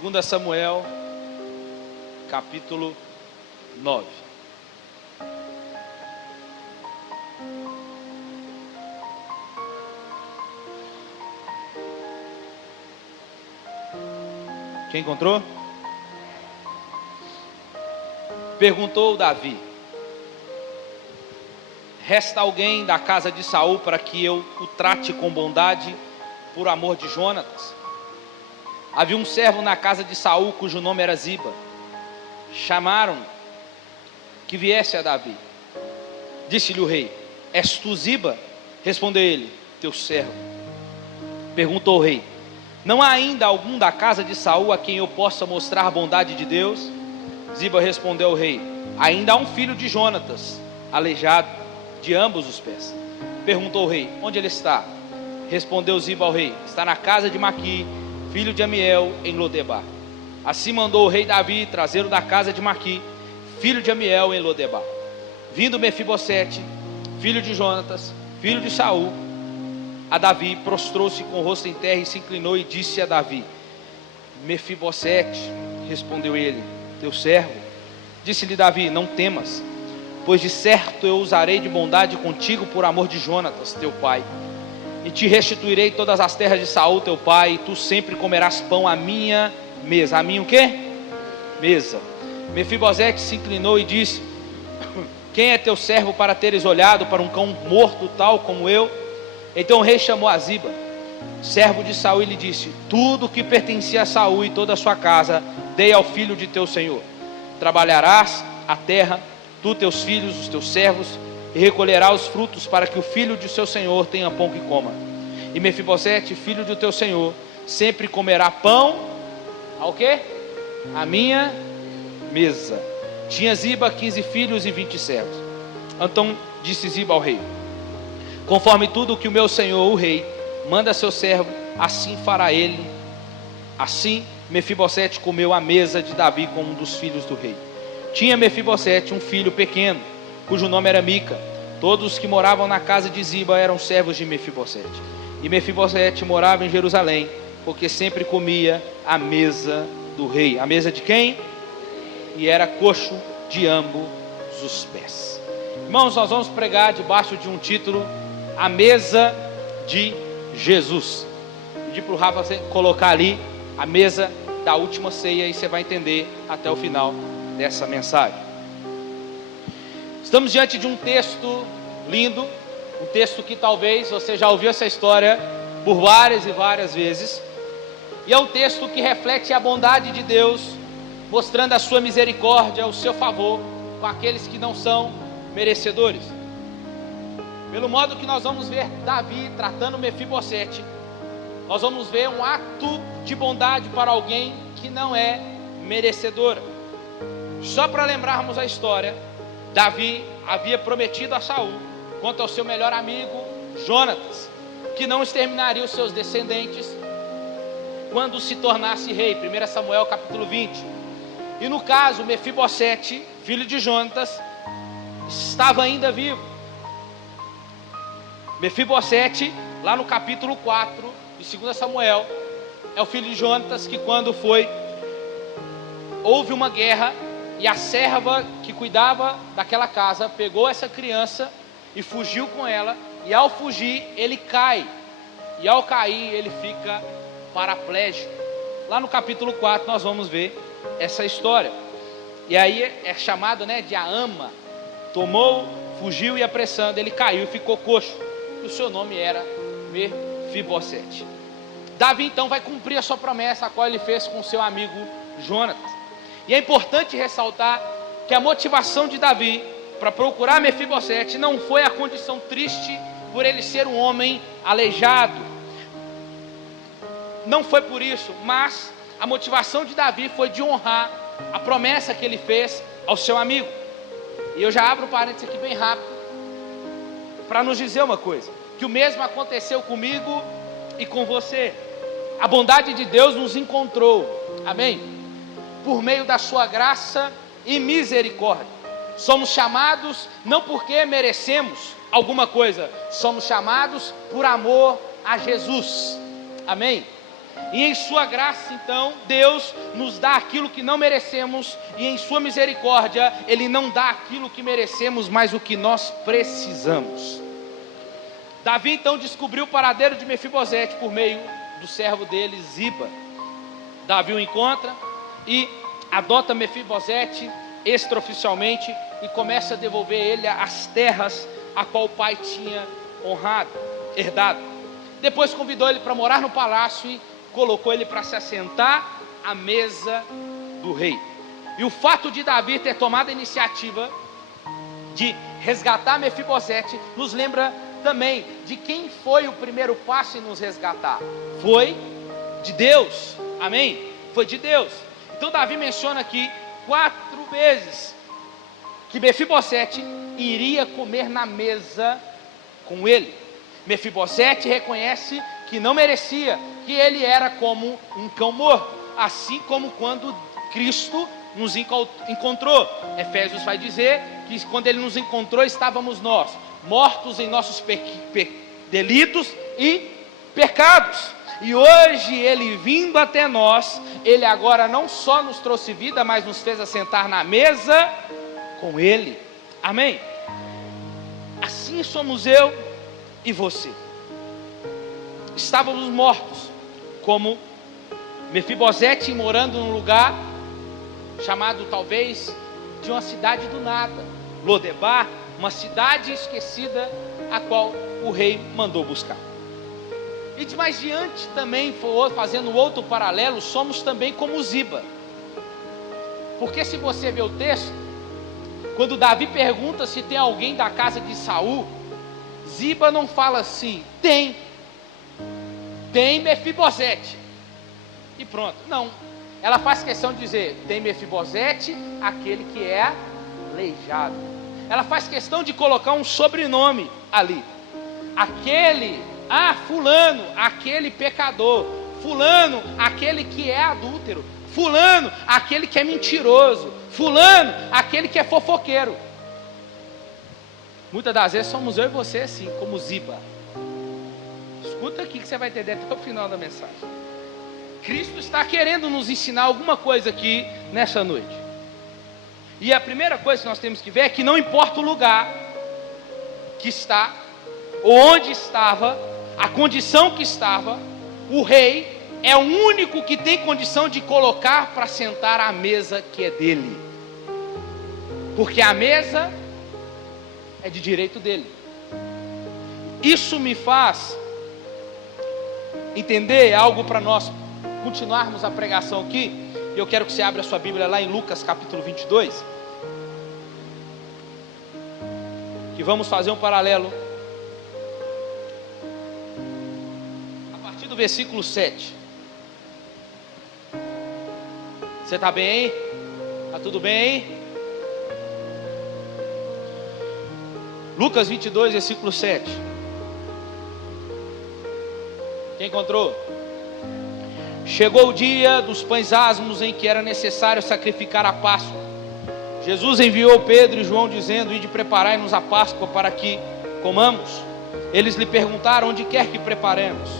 2 Samuel, capítulo 9. Quem encontrou? Perguntou Davi: resta alguém da casa de Saul para que eu o trate com bondade por amor de Jonatas? Havia um servo na casa de Saul cujo nome era Ziba. Chamaram que viesse a Davi. Disse-lhe o rei: és tu Ziba? Respondeu ele: teu servo. Perguntou o rei: não há ainda algum da casa de Saul a quem eu possa mostrar a bondade de Deus? Ziba respondeu ao rei: ainda há um filho de Jonatas, aleijado de ambos os pés. Perguntou o rei: onde ele está? Respondeu Ziba ao rei: está na casa de Maqui, filho de Amiel, em Lodebar. Assim mandou o rei Davi trazê-lo da casa de Maqui, filho de Amiel, em Lodebar. Vindo Mefibosete, filho de Jonatas, filho de Saul, a Davi, prostrou-se com o rosto em terra e se inclinou e disse a Davi: Mefibosete. Respondeu ele: teu servo. Disse-lhe Davi: não temas, pois de certo eu usarei de bondade contigo por amor de Jonatas, teu pai. E te restituirei todas as terras de Saul, teu pai, e tu sempre comerás pão à minha mesa. A minha o quê? Mesa. Mefibosete se inclinou e disse: quem é teu servo para teres olhado para um cão morto tal como eu? Então o rei chamou a Ziba, servo de Saul, e lhe disse: tudo que pertencia a Saul e toda a sua casa dei ao filho de teu senhor. Trabalharás a terra, tu, teus filhos, os teus servos, e recolherá os frutos para que o filho de seu senhor tenha pão que coma. E Mefibosete, filho do teu senhor, sempre comerá pão ao quê? A minha mesa. Tinha Ziba 15 filhos e 20 servos. Então disse Ziba ao rei: conforme tudo o que o meu senhor, o rei, manda a seu servo, assim fará ele. Assim Mefibosete comeu à mesa de Davi como um dos filhos do rei. Tinha Mefibosete um filho pequeno, cujo nome era Mica. Todos os que moravam na casa de Ziba eram servos de Mefibosete. E Mefibosete morava em Jerusalém, porque sempre comia à mesa do rei. A mesa de quem? E era coxo de ambos os pés. Irmãos, nós vamos pregar debaixo de um título: a mesa de Jesus. Pedi para o Rafa colocar ali a mesa da última ceia, e você vai entender até o final dessa mensagem. Estamos diante de um texto lindo, um texto que talvez você já ouviu essa história por várias e várias vezes, e é um texto que reflete a bondade de Deus, mostrando a sua misericórdia, o seu favor com aqueles que não são merecedores. Pelo modo que nós vamos ver Davi tratando Mefibosete, nós vamos ver um ato de bondade para alguém que não é merecedora. Só para lembrarmos a história, Davi havia prometido a Saul, quanto ao seu melhor amigo Jonatas, que não exterminaria os seus descendentes quando se tornasse rei. 1 Samuel capítulo 20. E no caso, Mefibosete, filho de Jonatas, estava ainda vivo. Mefibosete, lá no capítulo 4 de 2 Samuel, é o filho de Jonatas que, quando houve uma guerra, e a serva que cuidava daquela casa pegou essa criança e fugiu com ela, e ao fugir ele cai, e ao cair ele fica paraplégico. Lá no capítulo 4 nós vamos ver essa história. E aí é chamado, de a ama. Tomou, fugiu, e apressando ele caiu e ficou coxo. O seu nome era Mefibosete. Davi então vai cumprir a sua promessa, a qual ele fez com seu amigo Jonatas. E é importante ressaltar que a motivação de Davi para procurar Mefibosete não foi a condição triste por ele ser um homem aleijado. Não foi por isso, mas a motivação de Davi foi de honrar a promessa que ele fez ao seu amigo. E eu já abro um parênteses aqui bem rápido para nos dizer uma coisa: que o mesmo aconteceu comigo e com você. A bondade de Deus nos encontrou, amém? Por meio da sua graça e misericórdia. Somos chamados não porque merecemos alguma coisa, somos chamados por amor a Jesus, amém? E em sua graça, então, Deus nos dá aquilo que não merecemos, e em sua misericórdia, Ele não dá aquilo que merecemos, mas o que nós precisamos. Davi, então, descobriu o paradeiro de Mefibosete por meio do servo dele, Ziba. Davi o encontra e adota Mefibosete extraoficialmente e começa a devolver ele as terras a qual o pai tinha herdado. Depois convidou ele para morar no palácio e colocou ele para se assentar à mesa do rei. E o fato de Davi ter tomado a iniciativa de resgatar Mefibosete nos lembra também de quem foi o primeiro passo em nos resgatar. Foi de Deus, amém? Foi de Deus. Então Davi menciona aqui 4 vezes que Mefibosete iria comer na mesa com ele. Mefibosete reconhece que não merecia, que ele era como um cão morto, assim como quando Cristo nos encontrou. Efésios vai dizer que quando ele nos encontrou, estávamos nós mortos em nossos delitos e pecados. E hoje ele vindo até nós, ele agora não só nos trouxe vida, mas nos fez assentar na mesa com ele. Amém? Assim somos eu e você. Estávamos mortos, como Mefibosete, morando num lugar chamado talvez de uma cidade do nada, Lodebar, uma cidade esquecida, a qual o rei mandou buscar. E de mais diante também, fazendo outro paralelo, somos também como Ziba. Porque se você ver o texto, quando Davi pergunta se tem alguém da casa de Saul, Ziba não fala assim, tem Mefibosete, e pronto, não. Ela faz questão de dizer, tem Mefibosete, aquele que é aleijado. Ela faz questão de colocar um sobrenome ali. Fulano, aquele pecador. Fulano, aquele que é adúltero. Fulano, aquele que é mentiroso. Fulano, aquele que é fofoqueiro. Muitas das vezes somos eu e você assim, como Ziba. Escuta aqui que você vai entender até o final da mensagem. Cristo está querendo nos ensinar alguma coisa aqui nessa noite. E a primeira coisa que nós temos que ver é que não importa o lugar que está, ou onde estava, a condição que estava, o rei é o único que tem condição de colocar para sentar à mesa que é dele. Porque a mesa é de direito dele. Isso me faz entender algo para nós continuarmos a pregação aqui. Eu quero que você abra a sua Bíblia lá em Lucas capítulo 22, que vamos fazer um paralelo a partir do versículo 7. Você está bem aí? Está tudo bem aí? Lucas 22, versículo 7. Quem encontrou? Chegou o dia dos pães asmos, em que era necessário sacrificar a Páscoa. Jesus enviou Pedro e João dizendo, ide preparai-nos a Páscoa para que comamos. Eles lhe perguntaram, onde quer que preparemos?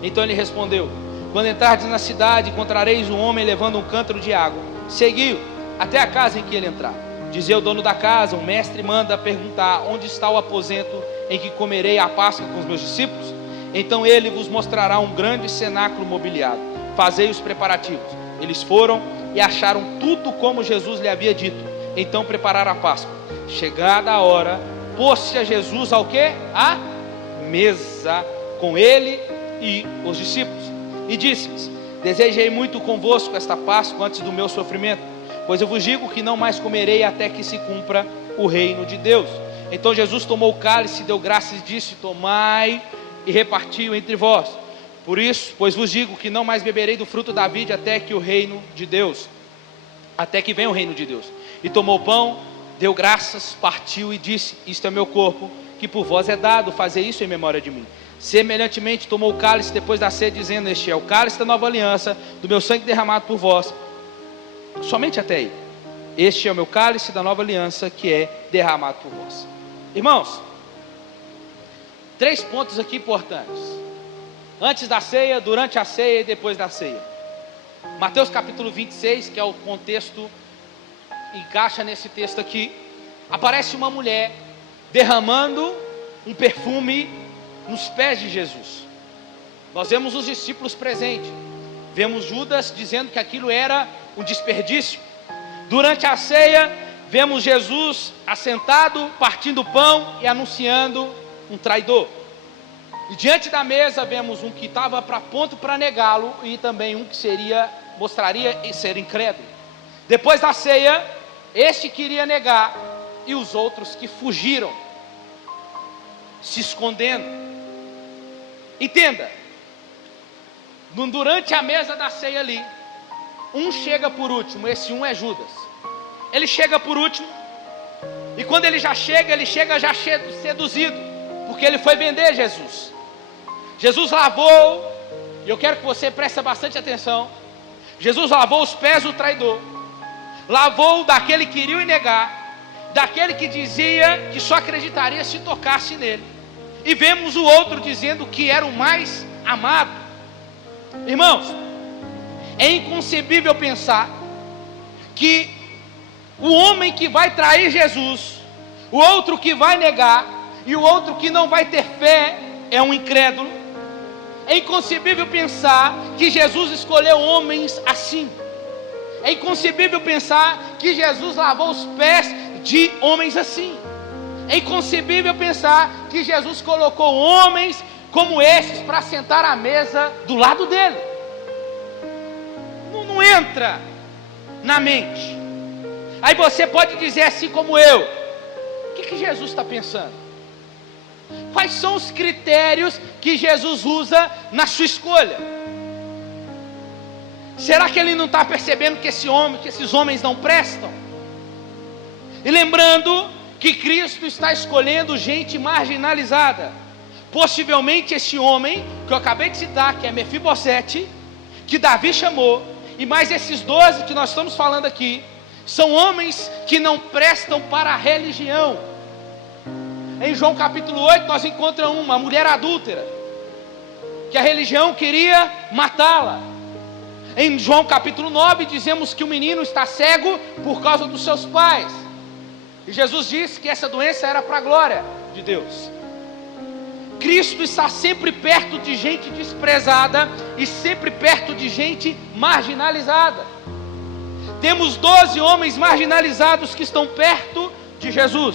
Então ele respondeu, quando entrardes na cidade, encontrareis um homem levando um cântaro de água. Segui-o até a casa em que ele entrar. Dizia o dono da casa, o mestre manda perguntar, onde está o aposento em que comerei a Páscoa com os meus discípulos? Então ele vos mostrará um grande cenáculo mobiliado. Fazei os preparativos. Eles foram e acharam tudo como Jesus lhe havia dito. Então prepararam a Páscoa. Chegada a hora, pôs-se a Jesus ao quê? À mesa com ele e os discípulos. E disse-lhes, desejei muito convosco esta Páscoa antes do meu sofrimento, pois eu vos digo que não mais comerei até que se cumpra o reino de Deus. Então Jesus tomou o cálice, deu graças e disse, tomai e repartiu entre vós. Por isso, pois vos digo que não mais beberei do fruto da vide até que venha o reino de Deus. E tomou o pão, deu graças, partiu e disse, isto é meu corpo, que por vós é dado, fazer isso em memória de mim. Semelhantemente tomou o cálice depois da ceia, dizendo, este é o cálice da nova aliança, do meu sangue derramado por vós, somente até aí. Este é o meu cálice da nova aliança, que é derramado por vós. Irmãos, 3 pontos aqui importantes. Antes da ceia, durante a ceia e depois da ceia. Mateus capítulo 26, que é o contexto, encaixa nesse texto aqui. Aparece uma mulher derramando um perfume nos pés de Jesus. Nós vemos os discípulos presentes. Vemos Judas dizendo que aquilo era um desperdício. Durante a ceia, vemos Jesus assentado, partindo o pão e anunciando um traidor. E diante da mesa vemos um que estava para ponto para negá-lo e também um que mostraria ser incrédulo. Depois da ceia, este queria negar e os outros que fugiram, se escondendo. Entenda, durante a mesa da ceia ali, um chega por último, esse um é Judas. Ele chega por último, e quando ele chega já seduzido, porque ele foi vender Jesus. Jesus lavou, e eu quero que você preste bastante atenção, Jesus lavou os pés do traidor, lavou daquele que queria negar, daquele que dizia que só acreditaria se tocasse nele, e vemos o outro dizendo que era o mais amado. Irmãos, é inconcebível pensar que o homem que vai trair Jesus, o outro que vai negar, e o outro que não vai ter fé, é um incrédulo. É inconcebível pensar que Jesus escolheu homens assim. É inconcebível pensar que Jesus lavou os pés de homens assim. É inconcebível pensar que Jesus colocou homens como esses para sentar à mesa do lado dele. Não entra na mente. Aí você pode dizer assim como eu: o que Jesus está pensando? Quais são os critérios que Jesus usa na sua escolha? Será que ele não está percebendo que esses homens não prestam? E lembrando que Cristo está escolhendo gente marginalizada. Possivelmente esse homem que eu acabei de citar, que é Mefibosete, que Davi chamou, e mais esses 12 que nós estamos falando aqui, são homens que não prestam para a religião. Em João capítulo 8 nós encontramos uma mulher adúltera, que a religião queria matá-la. Em João capítulo 9 dizemos que o menino está cego por causa dos seus pais, e Jesus disse que essa doença era para a glória de Deus. Cristo está sempre perto de gente desprezada e sempre perto de gente marginalizada. Temos 12 homens marginalizados que estão perto de Jesus,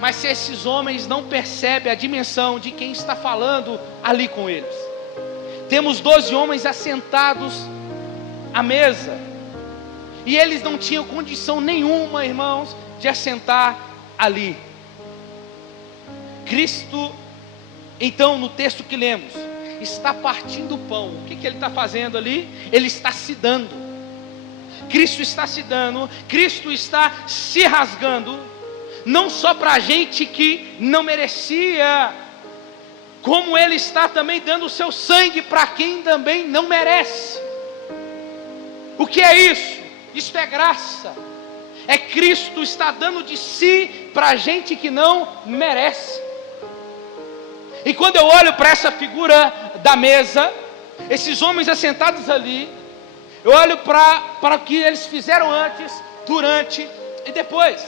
mas se esses homens não percebem a dimensão de quem está falando ali com eles. Temos 12 homens assentados à mesa, e eles não tinham condição nenhuma, irmãos, de assentar ali. Cristo, então, no texto que lemos, está partindo o pão. O que ele está fazendo ali? Ele está se dando. Cristo está se dando, Cristo está se rasgando, não só para a gente que não merecia, como Ele está também dando o seu sangue para quem também não merece. O que é isso? Isto é graça. É Cristo está dando de si para a gente que não merece. E quando eu olho para essa figura da mesa, esses homens assentados ali, eu olho para o que eles fizeram antes, durante e depois,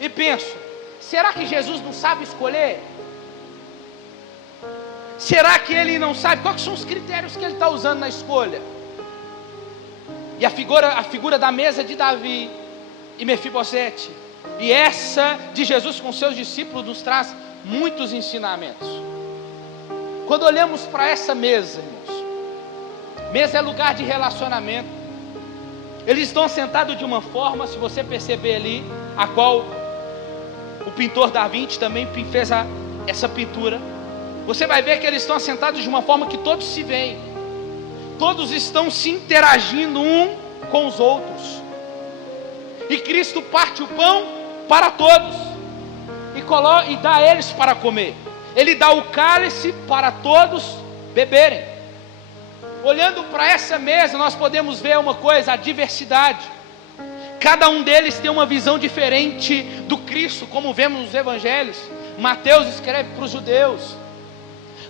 e penso: será que Jesus não sabe escolher? Será que ele não sabe quais são os critérios que ele está usando na escolha? E a figura da mesa de Davi e Mefibosete, e essa de Jesus com seus discípulos, nos traz muitos ensinamentos. Quando olhamos para essa mesa, irmãos, mesa é lugar de relacionamento. Eles estão sentados de uma forma, se você perceber ali, a qual o pintor Da Vinci também fez essa pintura. Você vai ver que eles estão assentados de uma forma que todos se veem, todos estão se interagindo um com os outros. E Cristo parte o pão para todos e dá a eles para comer. Ele dá o cálice para todos beberem. Olhando para essa mesa, nós podemos ver uma coisa: a diversidade. Cada um deles tem uma visão diferente do Cristo, como vemos nos evangelhos. Mateus escreve para os judeus,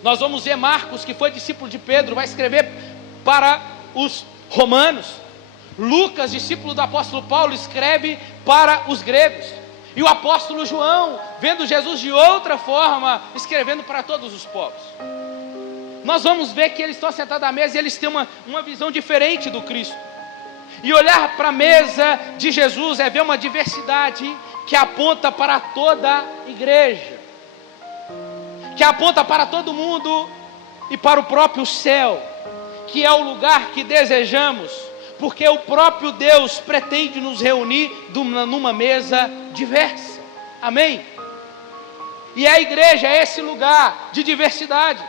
Nós vamos ver Marcos, que foi discípulo de Pedro, vai escrever para os romanos. Lucas, discípulo do apóstolo Paulo, escreve para os gregos. E o apóstolo João, vendo Jesus de outra forma, escrevendo para todos os povos. Nós vamos ver que eles estão sentados à mesa e eles têm uma visão diferente do Cristo. E olhar para a mesa de Jesus é ver uma diversidade que aponta para toda a igreja, que aponta para todo mundo e para o próprio céu, que é o lugar que desejamos, porque o próprio Deus pretende nos reunir numa mesa diversa. Amém? E a igreja é esse lugar de diversidade.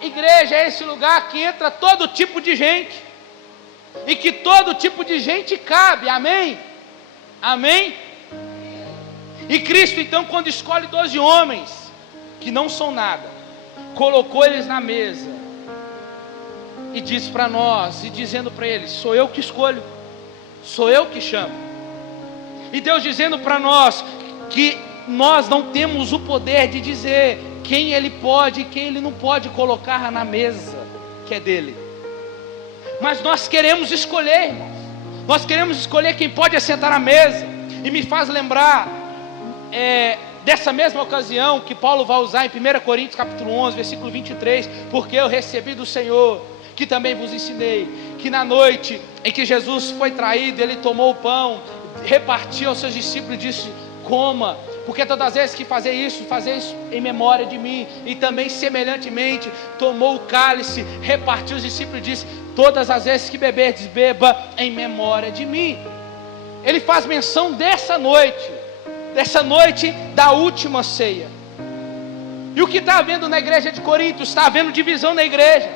Igreja é esse lugar que entra todo tipo de gente, e que todo tipo de gente cabe. Amém? Amém? E Cristo então, quando escolhe 12 homens que não são nada, colocou eles na mesa e diz para nós, e dizendo para eles: sou eu que escolho, sou eu que chamo. E Deus dizendo para nós que nós não temos o poder de dizer quem Ele pode e quem Ele não pode colocar na mesa que é dele. Mas nós queremos escolher, irmãos. Nós queremos escolher quem pode assentar à mesa. E me faz lembrar dessa mesma ocasião que Paulo vai usar em 1 Coríntios capítulo 11, versículo 23. Porque eu recebi do Senhor, que também vos ensinei, que na noite em que Jesus foi traído, Ele tomou o pão, repartiu aos seus discípulos e disse: coma, porque todas as vezes que fazer isso em memória de mim. E também semelhantemente tomou o cálice, repartiu os discípulos e disse: todas as vezes que beberdes, beba em memória de mim. Ele faz menção dessa noite da última ceia. E o que está havendo na igreja de Corinto? Está havendo divisão na igreja.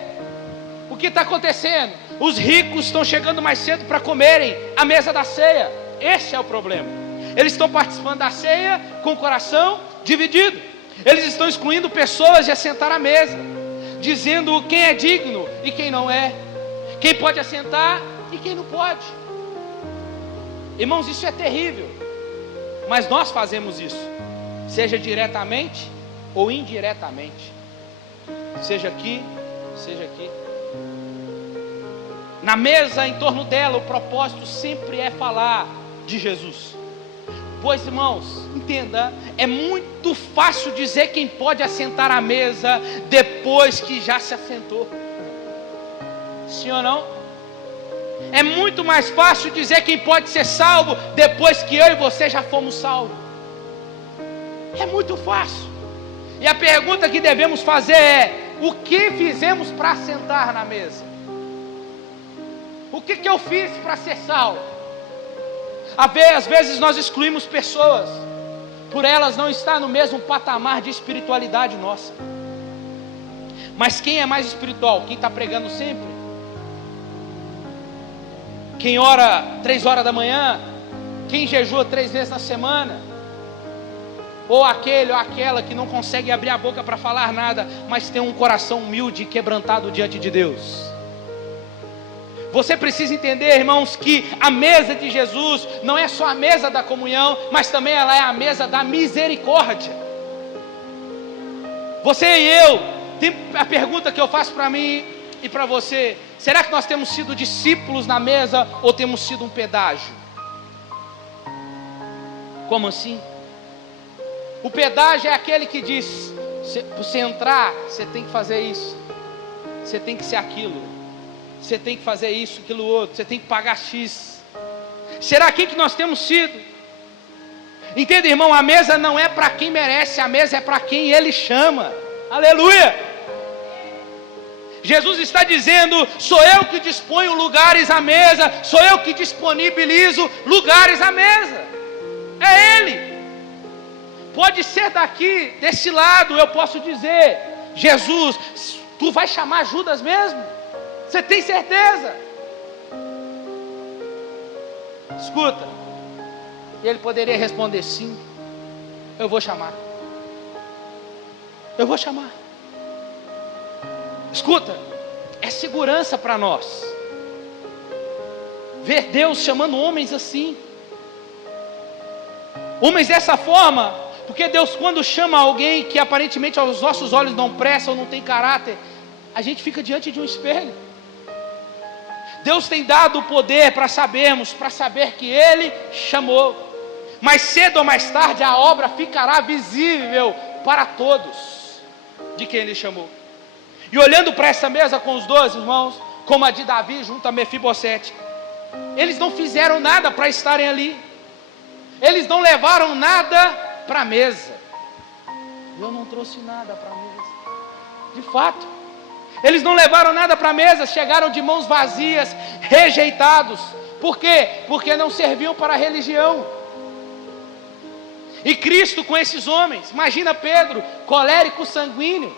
O que está acontecendo? Os ricos estão chegando mais cedo para comerem a mesa da ceia. Esse é o problema. Eles estão participando da ceia com o coração dividido. Eles estão excluindo pessoas de assentar à mesa, dizendo quem é digno e quem não é, quem pode assentar e quem não pode. Irmãos, isso é terrível. Mas nós fazemos isso, seja diretamente ou indiretamente, seja aqui, seja aqui. Na mesa, em torno dela, o propósito sempre é falar de Jesus. Pois, irmãos, entenda, é muito fácil dizer quem pode assentar à mesa depois que já se assentou. Sim ou não? É muito mais fácil dizer quem pode ser salvo depois que eu e você já fomos salvos. É muito fácil. E a pergunta que devemos fazer é: o que fizemos para assentar na mesa? O que eu fiz para ser salvo? Às vezes nós excluímos pessoas por elas não estar no mesmo patamar de espiritualidade nossa. Mas quem é mais espiritual? Quem está pregando sempre? Quem ora 3 horas da manhã? Quem jejua 3 vezes na semana? Ou aquele ou aquela que não consegue abrir a boca para falar nada, mas tem um coração humilde e quebrantado diante de Deus? Você precisa entender, irmãos, que a mesa de Jesus não é só a mesa da comunhão, mas também ela é a mesa da misericórdia. Você e eu, tem a pergunta que eu faço para mim e para você: será que nós temos sido discípulos na mesa ou temos sido um pedágio? Como assim? O pedágio é aquele que diz: para você entrar, você tem que fazer isso, você tem que ser aquilo, você tem que fazer isso, aquilo outro, você tem que pagar X. Será que nós temos sido? Entenda, irmão, a mesa não é para quem merece, a mesa é para quem Ele chama. Aleluia! Jesus está dizendo: sou eu que disponho lugares à mesa, sou eu que disponibilizo lugares à mesa. É Ele. Pode ser daqui, desse lado, eu posso dizer: Jesus, tu vai chamar Judas mesmo? Você tem certeza? Escuta. Ele poderia responder: sim, eu vou chamar. Eu vou chamar. Escuta, é segurança para nós ver Deus chamando homens assim, homens dessa forma, Porque Deus, quando chama alguém que aparentemente aos nossos olhos não presta ou não tem caráter, a gente fica diante de um espelho. Deus tem dado o poder para saber que Ele chamou. Mas cedo ou mais tarde a obra ficará visível para todos de quem Ele chamou. E olhando para essa mesa com os 12 irmãos, como a de Davi junto a Mefibosete, eles não fizeram nada para estarem ali. Eles não levaram nada para a mesa. Eu não trouxe nada para a mesa. De fato, eles não levaram nada para a mesa, chegaram de mãos vazias, rejeitados. Por quê? Porque não serviam para a religião. E Cristo com esses homens, imagina Pedro, colérico, sanguíneo.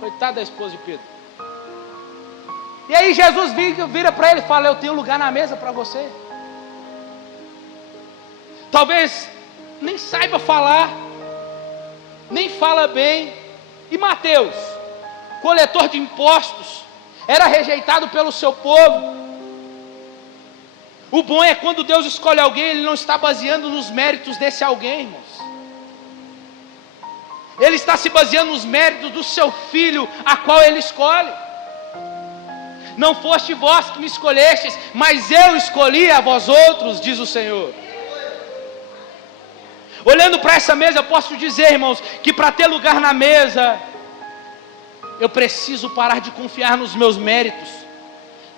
Coitado da esposa de Pedro. E aí Jesus vira para ele e fala: eu tenho lugar na mesa para você. Talvez nem saiba falar, nem fala bem. E Mateus, coletor de impostos, era rejeitado pelo seu povo. O bom é quando Deus escolhe alguém, Ele não está baseando nos méritos desse alguém, irmãos. Ele está se baseando nos méritos do seu filho, a qual Ele escolhe. Não foste vós que me escolhestes, mas eu escolhi a vós outros, diz o Senhor. Olhando para essa mesa, eu posso dizer, irmãos, que para ter lugar na mesa, eu preciso parar de confiar nos meus méritos.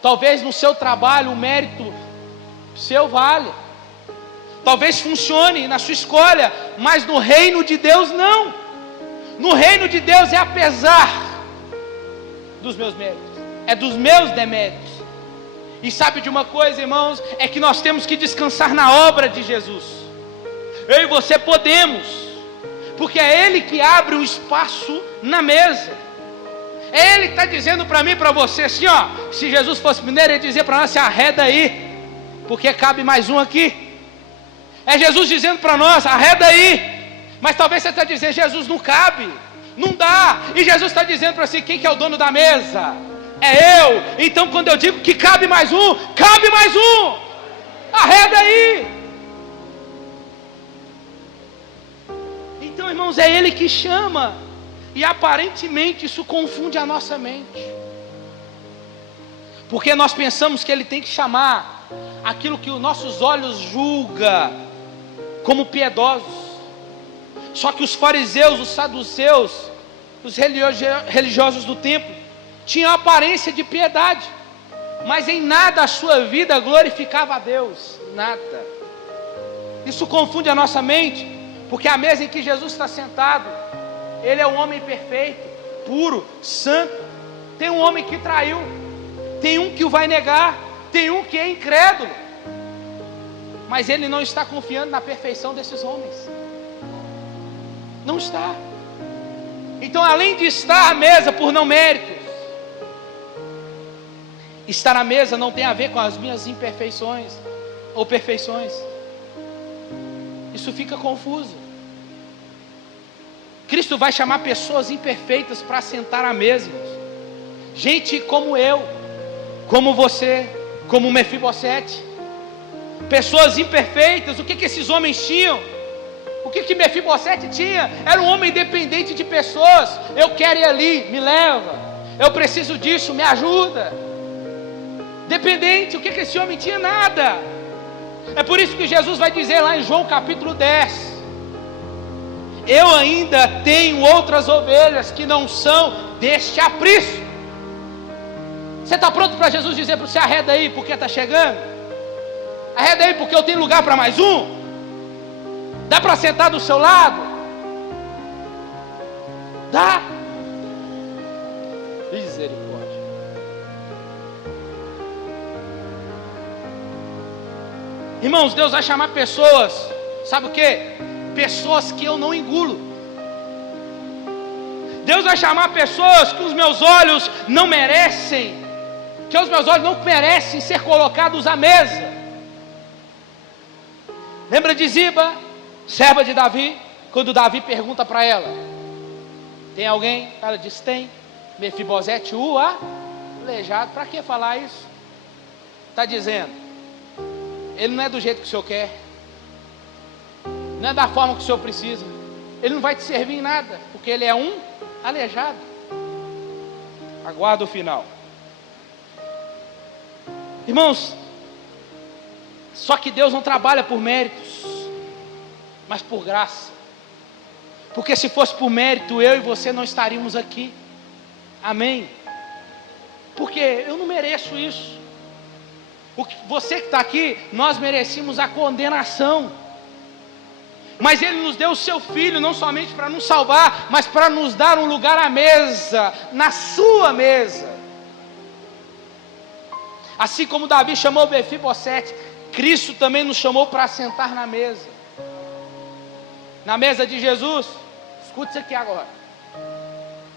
Talvez no seu trabalho o mérito seu vale. Talvez funcione na sua escolha, mas no reino de Deus não. No reino de Deus é apesar dos meus méritos, é dos meus deméritos. E sabe de uma coisa, irmãos, é que nós temos que descansar na obra de Jesus. Eu e você podemos, porque é Ele que abre o espaço na mesa. É Ele que está dizendo para mim e para você assim, ó. Se Jesus fosse mineiro, Ele dizia para nós: se arreda aí, porque cabe mais um aqui. É Jesus dizendo para nós: arreda aí. Mas talvez você está dizendo: Jesus, não cabe, não dá. E Jesus está dizendo para você: quem que é o dono da mesa? É eu. Então quando eu digo que cabe mais um, cabe mais um. Arreda aí. Então, irmãos, é Ele que chama. E aparentemente isso confunde a nossa mente. Porque nós pensamos que Ele tem que chamar aquilo que os nossos olhos julgam como piedosos. Só que os fariseus, os saduceus, os religiosos do templo, tinham aparência de piedade, mas em nada a sua vida glorificava a Deus, nada. Isso confunde a nossa mente, porque a mesa em que Jesus está sentado, Ele é um homem perfeito, puro, santo. Tem um homem que traiu, tem um que o vai negar, tem um que é incrédulo, mas Ele não está confiando na perfeição desses homens. Não está. Então, além de estar à mesa por não méritos, estar à mesa não tem a ver com as minhas imperfeições ou perfeições. Isso fica confuso. Cristo vai chamar pessoas imperfeitas para sentar à mesa. Gente como eu, como você, como Mefibosete. Pessoas imperfeitas. O que esses homens tinham? O que Mefibosete tinha? Era um homem dependente de pessoas. Eu quero ir ali, me leva. Eu preciso disso, me ajuda. Dependente. O que esse homem tinha? Nada. É por isso que Jesus vai dizer lá em João capítulo 10: eu ainda tenho outras ovelhas que não são deste aprisco. Você está pronto para Jesus dizer para você: arreda aí porque está chegando? Arreda aí porque eu tenho lugar para mais um? Dá para sentar do seu lado? Dá? Misericórdia. Irmãos, Deus vai chamar pessoas, sabe o que? Pessoas que eu não engulo. Deus vai chamar pessoas que os meus olhos não merecem, que os meus olhos não merecem ser colocados à mesa. Lembra de Ziba, serva de Davi, quando Davi pergunta para ela: tem alguém? Ela diz: tem. Mefibosete, aleijado. Para que falar isso? Está dizendo: ele não é do jeito que o senhor quer, não é da forma que o Senhor precisa. Ele não vai te servir em nada, porque ele é um aleijado. Aguarda o final. Irmãos, só que Deus não trabalha por méritos, mas por graça. Porque se fosse por mérito, eu e você não estaríamos aqui. Amém? Porque eu não mereço isso. Você que está aqui, nós merecíamos a condenação. Mas Ele nos deu o Seu Filho, não somente para nos salvar, mas para nos dar um lugar à mesa, na sua mesa. Assim como Davi chamou Mefibosete, Cristo também nos chamou para sentar na mesa. Na mesa de Jesus, escute isso aqui agora.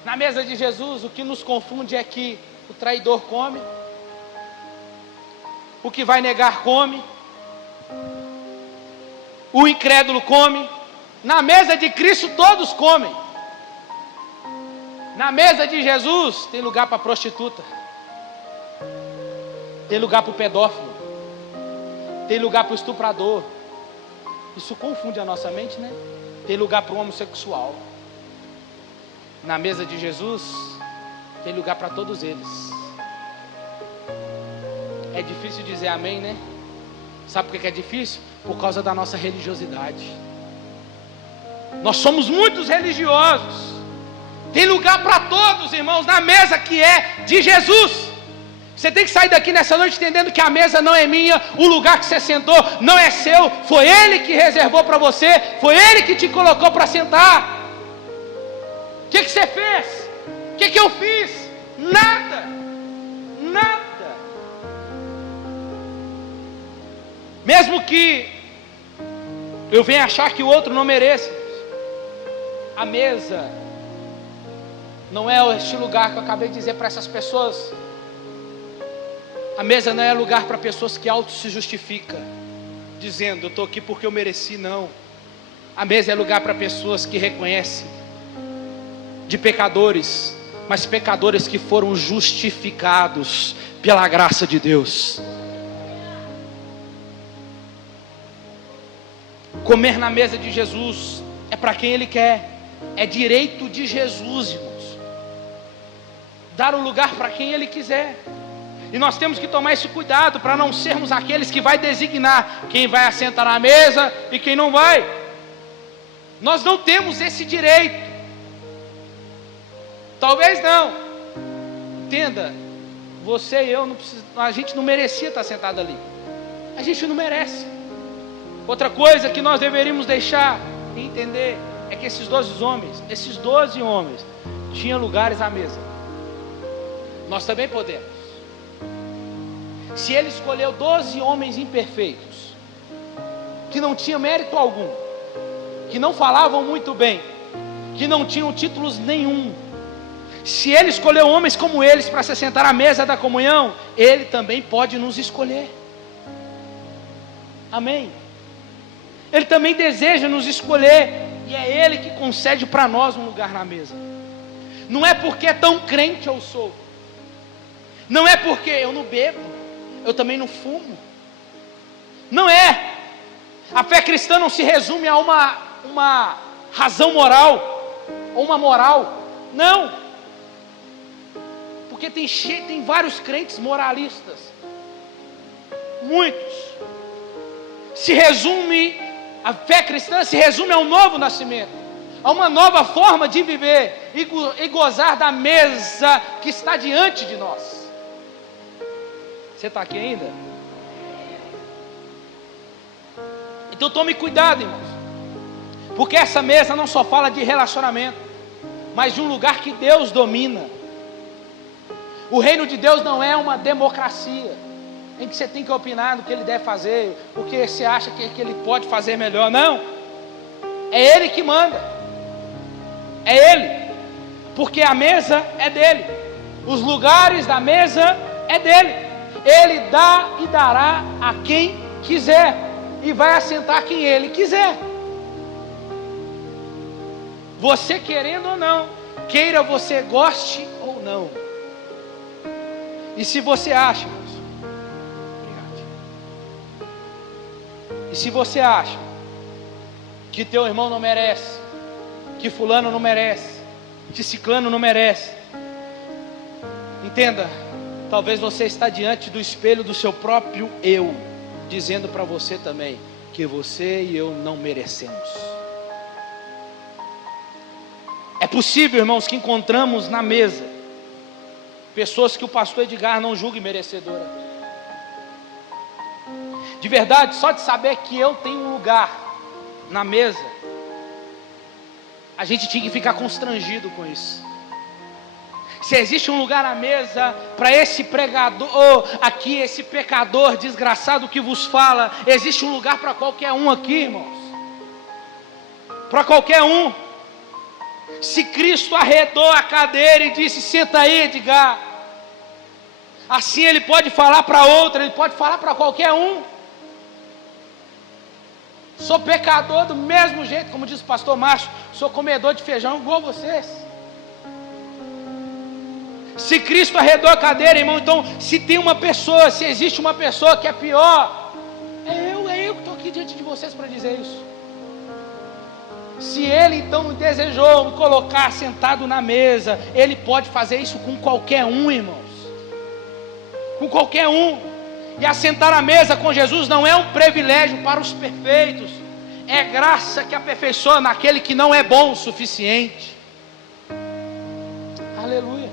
Na mesa de Jesus, o que nos confunde é que o traidor come, o que vai negar come, o incrédulo come. Na mesa de Cristo todos comem. Na mesa de Jesus tem lugar para a prostituta, tem lugar para o pedófilo, tem lugar para o estuprador. Isso confunde a nossa mente, né? Tem lugar para o homossexual. Na mesa de Jesus tem lugar para todos eles. É difícil dizer amém, né? Sabe por que é difícil? Por causa da nossa religiosidade. Nós somos muitos religiosos. Tem lugar para todos, irmãos, na mesa que é de Jesus. Você tem que sair daqui nessa noite entendendo que a mesa não é minha, o lugar que você sentou não é seu, foi Ele que reservou para você, foi Ele que te colocou para sentar. O que você fez? O que eu fiz? Nada. Nada. Mesmo que eu venha achar que o outro não mereça, a mesa não é este lugar que eu acabei de dizer para essas pessoas. A mesa não é lugar para pessoas que auto se justificam, dizendo, eu estou aqui porque eu mereci, não. A mesa é lugar para pessoas que reconhecem de pecadores, mas pecadores que foram justificados pela graça de Deus. Comer na mesa de Jesus é para quem Ele quer, é direito de Jesus, irmãos. Dar o lugar para quem Ele quiser. E nós temos que tomar esse cuidado para não sermos aqueles que vai designar quem vai assentar na mesa e quem não vai. Nós não temos esse direito. Talvez não. Entenda, você e eu, a gente não merecia estar sentado ali. A gente não merece. Outra coisa que nós deveríamos deixar e entender é que esses 12 homens tinham lugares à mesa. Nós também podemos. Se Ele escolheu 12 homens imperfeitos, que não tinham mérito algum, que não falavam muito bem, que não tinham títulos nenhum, se Ele escolheu homens como eles para se sentar à mesa da comunhão, Ele também pode nos escolher. Amém? Ele também deseja nos escolher, e é Ele que concede para nós um lugar na mesa. Não é porque é tão crente eu sou, não é porque eu não bebo, eu também não fumo. Não é. A fé cristã não se resume a uma razão moral, ou uma moral. Não. Porque tem vários crentes moralistas. Muitos. A fé cristã se resume a um novo nascimento, a uma nova forma de viver e gozar da mesa que está diante de nós. Você está aqui ainda? Então tome cuidado, irmãos, porque essa mesa não só fala de relacionamento, mas de um lugar que Deus domina. O reino de Deus não é uma democracia em que você tem que opinar do que Ele deve fazer, o que você acha que Ele pode fazer melhor. Não, é Ele que manda, é Ele, porque a mesa é dEle, os lugares da mesa é dEle. Ele dá e dará a quem quiser, e vai assentar quem Ele quiser. Você querendo ou não, queira você goste ou não. E se você acha, e se você acha que teu irmão não merece, que fulano não merece, que ciclano não merece. Entenda, talvez você está diante do espelho do seu próprio eu, dizendo para você também que você e eu não merecemos. É possível, irmãos, que encontramos na mesa pessoas que o pastor Edgar não julgue merecedora. De verdade, só de saber que eu tenho um lugar na mesa, a gente tinha que ficar constrangido com isso. Se existe um lugar na mesa para esse pregador, aqui, esse pecador desgraçado que vos fala, existe um lugar para qualquer um aqui, irmãos. Para qualquer um. Se Cristo arredou a cadeira e disse: senta aí, Edgar, assim Ele pode falar para outra, Ele pode falar para qualquer um. Sou pecador do mesmo jeito, como diz o pastor Márcio, sou comedor de feijão igual vocês. Se Cristo arredou a cadeira, irmão, então se tem uma pessoa, se existe uma pessoa que é pior, é eu que estou aqui diante de vocês para dizer isso. Se Ele então desejou me colocar sentado na mesa, Ele pode fazer isso com qualquer um, irmãos. Com qualquer um. E assentar à mesa com Jesus não é um privilégio para os perfeitos, é graça que aperfeiçoa naquele que não é bom o suficiente. Aleluia.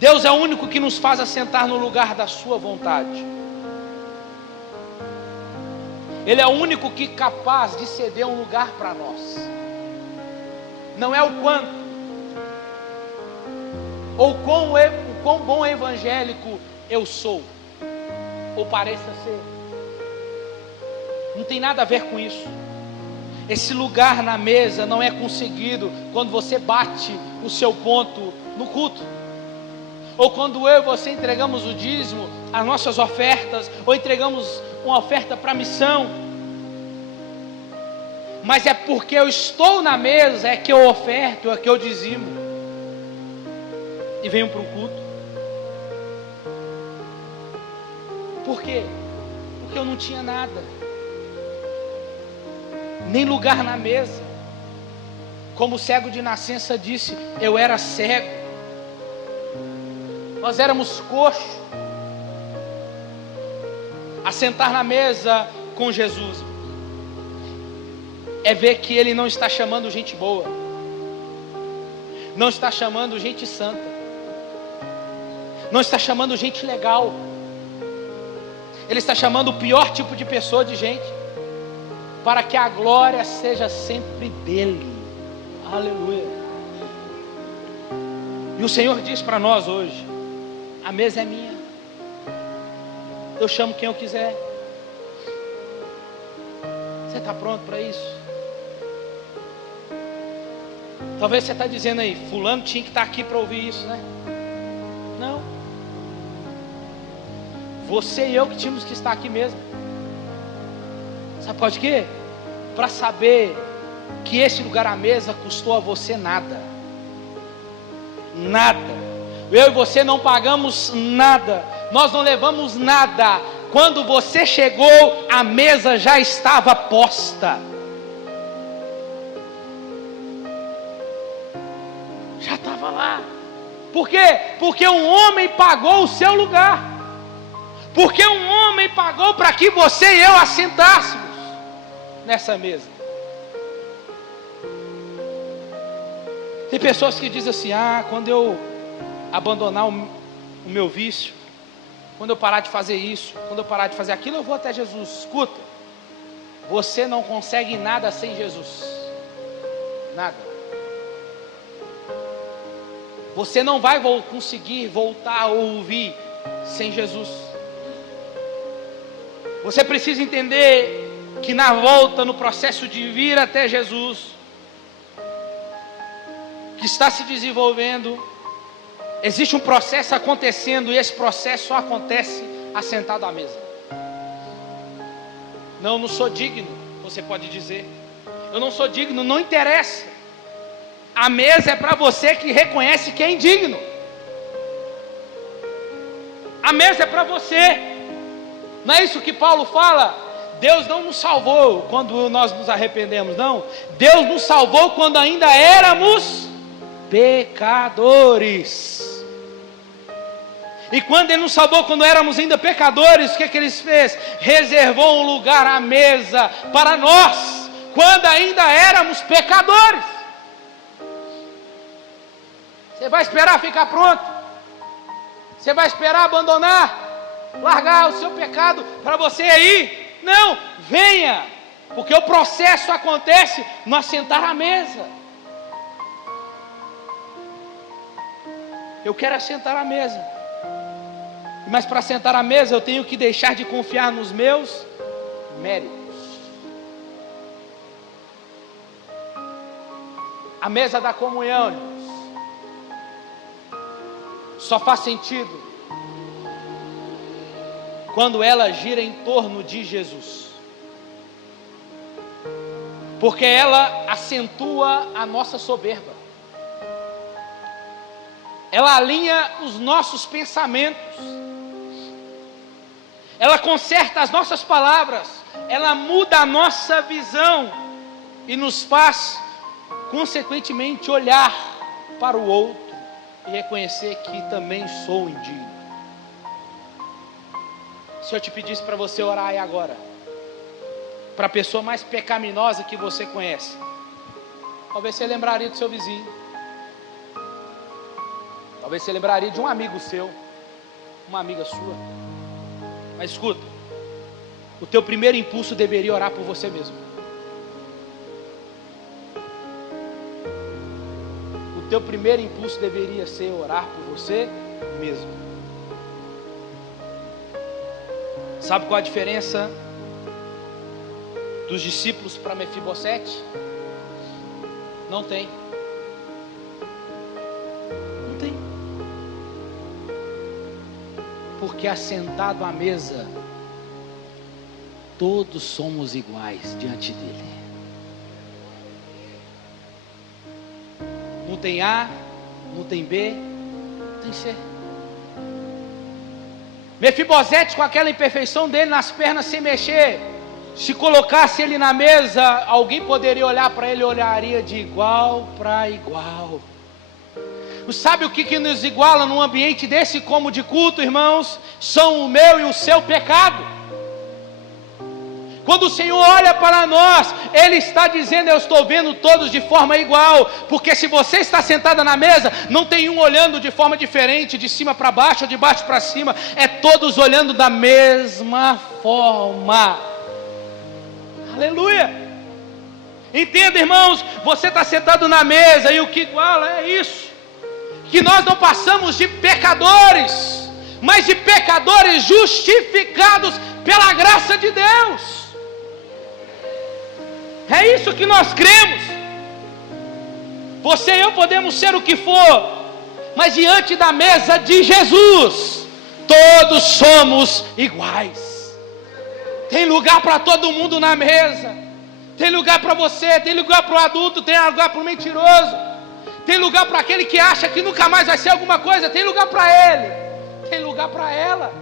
Deus é o único que nos faz assentar no lugar da sua vontade. Ele é o único que é capaz de ceder um lugar para nós. Não é o quanto, ou o quão bom evangélico eu sou, ou pareça ser. Não tem nada a ver com isso. Esse lugar na mesa não é conseguido quando você bate o seu ponto no culto, ou quando eu e você entregamos o dízimo, as nossas ofertas, ou entregamos uma oferta para a missão. Mas é porque eu estou na mesa é que eu oferto, é que eu dizimo e venho para o culto. Por quê? Porque eu não tinha nada, nem lugar na mesa. Como o cego de nascença disse, eu era cego, nós éramos coxos. Assentar na mesa com Jesus é ver que Ele não está chamando gente boa, não está chamando gente santa, não está chamando gente legal. Ele está chamando o pior tipo de pessoa, de gente, para que a glória seja sempre dele. Aleluia. E o Senhor diz para nós hoje: a mesa é minha, eu chamo quem eu quiser. Você está pronto para isso? Talvez você está dizendo aí, fulano tinha que estar aqui para ouvir isso, né? Não. Você e eu que tínhamos que estar aqui mesmo. Sabe por quê? Para saber que esse lugar à mesa custou a você nada. Nada. Eu e você não pagamos nada. Nós não levamos nada. Quando você chegou, a mesa já estava posta. Já estava lá. Por quê? Porque um homem pagou o seu lugar. Porque um homem pagou para que você e eu assentássemos nessa mesa. Tem pessoas que dizem assim: quando eu abandonar o meu vício, quando eu parar de fazer isso, quando eu parar de fazer aquilo, eu vou até Jesus. Escuta, você não consegue nada sem Jesus. Nada. Você não vai conseguir voltar a ouvir sem Jesus. Você precisa entender que na volta, no processo de vir até Jesus, que está se desenvolvendo, existe um processo acontecendo, e esse processo só acontece assentado à mesa. Não sou digno, você pode dizer. Eu não sou digno, não interessa. A mesa é para você que reconhece que é indigno. A mesa é para você. Não é isso que Paulo fala? Deus não nos salvou quando nós nos arrependemos, não. Deus nos salvou quando ainda éramos pecadores. E quando Ele nos salvou quando éramos ainda pecadores, o que Ele fez? Reservou um lugar à mesa para nós, quando ainda éramos pecadores. Você vai esperar ficar pronto? Você vai esperar abandonar, largar o seu pecado para você ir? Não, venha, porque o processo acontece no assentar à mesa. Eu quero assentar à mesa. Mas para sentar à mesa eu tenho que deixar de confiar nos meus méritos. A mesa da comunhão, irmãos, só faz sentido quando ela gira em torno de Jesus, porque ela acentua a nossa soberba, ela alinha os nossos pensamentos, ela conserta as nossas palavras, ela muda a nossa visão e nos faz, consequentemente, olhar para o outro e reconhecer que também sou indigno. Se eu te pedisse para você orar aí agora, para a pessoa mais pecaminosa que você conhece, talvez você lembraria do seu vizinho, talvez você lembraria de um amigo seu, uma amiga sua. Mas escuta, o teu primeiro impulso deveria orar por você mesmo. O teu primeiro impulso deveria ser orar por você mesmo. Sabe qual a diferença dos discípulos para Mefibosete? Não tem. Não tem. Porque assentado à mesa, todos somos iguais diante dele. Não tem A, não tem B, tem C. Mefibosete, com aquela imperfeição dele nas pernas, sem mexer, se colocasse ele na mesa, alguém poderia olhar para ele, olharia de igual para igual. Sabe o que nos iguala num ambiente desse como de culto, irmãos? São o meu e o seu pecado. Quando o Senhor olha para nós, Ele está dizendo: eu estou vendo todos de forma igual. Porque se você está sentada na mesa, não tem um olhando de forma diferente, de cima para baixo ou de baixo para cima, é todos olhando da mesma forma. Aleluia! Entenda, irmãos, você está sentado na mesa e o que iguala é isso, que nós não passamos de pecadores, mas de pecadores justificados pela graça de Deus. É isso que nós cremos. Você e eu podemos ser o que for, mas diante da mesa de Jesus, todos somos iguais. Tem lugar para todo mundo na mesa. Tem lugar para você, tem lugar para o adulto, tem lugar para o mentiroso, tem lugar para aquele que acha que nunca mais vai ser alguma coisa, tem lugar para ele, tem lugar para ela.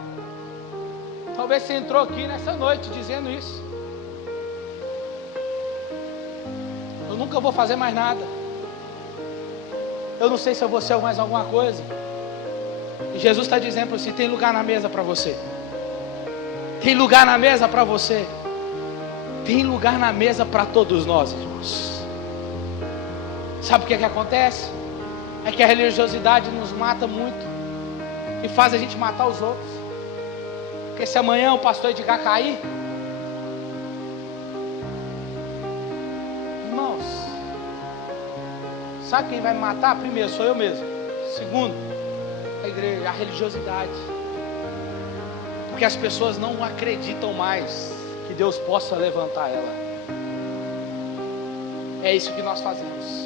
Talvez você entrou aqui nessa noite dizendo isso: eu nunca vou fazer mais nada, eu não sei se eu vou ser mais alguma coisa. E Jesus está dizendo para você: tem lugar na mesa para você, tem lugar na mesa para você, tem lugar na mesa para todos nós, irmãos. Sabe o que acontece? É que a religiosidade nos mata muito e faz a gente matar os outros. Porque se amanhã o pastor Edgar cair, irmãos, sabe quem vai me matar? Primeiro, sou eu mesmo. Segundo, a igreja, a religiosidade. Porque as pessoas não acreditam mais que Deus possa levantar ela. É isso que nós fazemos.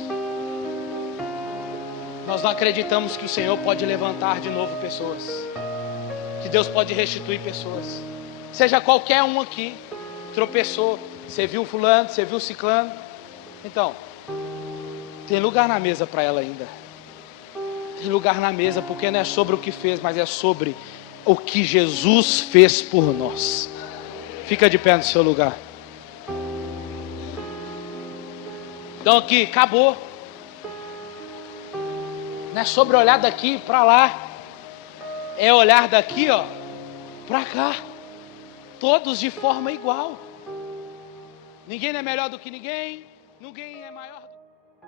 Nós não acreditamos que o Senhor pode levantar de novo pessoas, que Deus pode restituir pessoas. Seja qualquer um aqui tropeçou, você viu fulano, você viu ciclano, então tem lugar na mesa para ela ainda. Tem lugar na mesa, porque não é sobre o que fez, mas é sobre o que Jesus fez por nós. Fica de pé no seu lugar. Então aqui, acabou. Não é sobre olhar daqui para lá. É olhar daqui, ó, para cá. Todos de forma igual. Ninguém é melhor do que ninguém. Ninguém é maior do que...